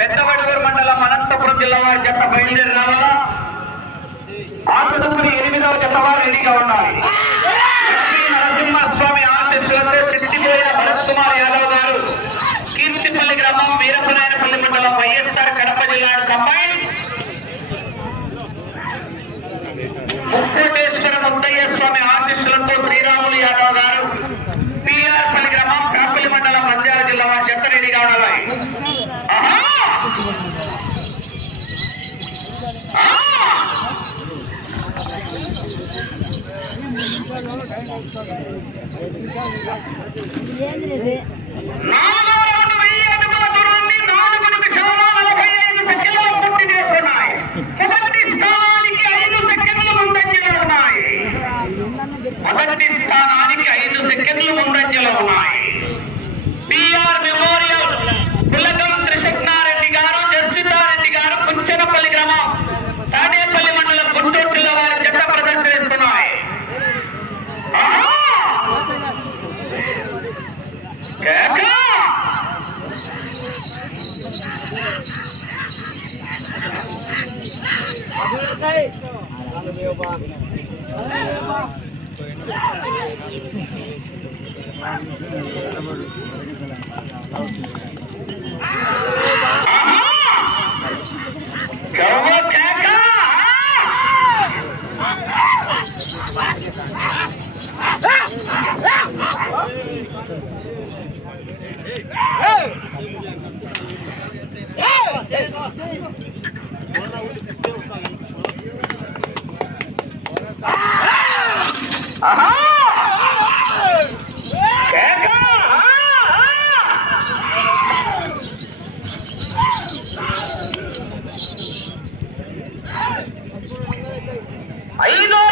పెద్దవడూరు మండలం అనంతపురం జిల్లా వారి జత బయలుదేరి రావాలా ఆ తదుపరి ఎనిమిదవ జత వారు రెడీగా ఉండాలి. లక్ష్మీ నరసింహస్వామి ఆశీస్సులతో చిట్టిపోయిన భరత్ కుమార్ యాదవ్ గారు కీర్తిపల్లి గ్రామం వీరపనాయనపల్లి మండలం వైఎస్ఆర్ కడప జిల్లా కంబైన్ ముక్కోటేశ్వర ముద్దయ్య స్వామి ఆశీస్సులతో శ్రీరాములు యాదవ్ గారు పిఆర్ పల్లి గ్రామం కాపల్లి మండలం నంద్యాల జిల్లా వారి జత రెడీగా ఉండాలి ఆహా! ఆ! నాలుగవ రౌండ్ వెయ్యి అడుగుల దూరాన్ని నాలుగు నిమిషాల నలభై ఐదు సెకండ్లు పూర్తి చేస్తున్నాయి. మొదటి స్థానానికి ఐదు సెకండ్లు ముందంజలో ఉన్నాయి. మొదటి స్థానానికి ఐదు సెకండ్లు ముందంజలో ఉన్నాయి పిఆర్ మెమోరియల్ పుల్లకం త్రిశక్నారెడ్డి గారు జస్వితారెడ్డి గారు కుంచనపల్లి గ్రామం తాడేపల్లి మండలం గుంటూరు జిల్లా వారి జట్ట ప్రదర్శనిస్తున్నాయి ఆహా! కేక! ఆహా! ఐదో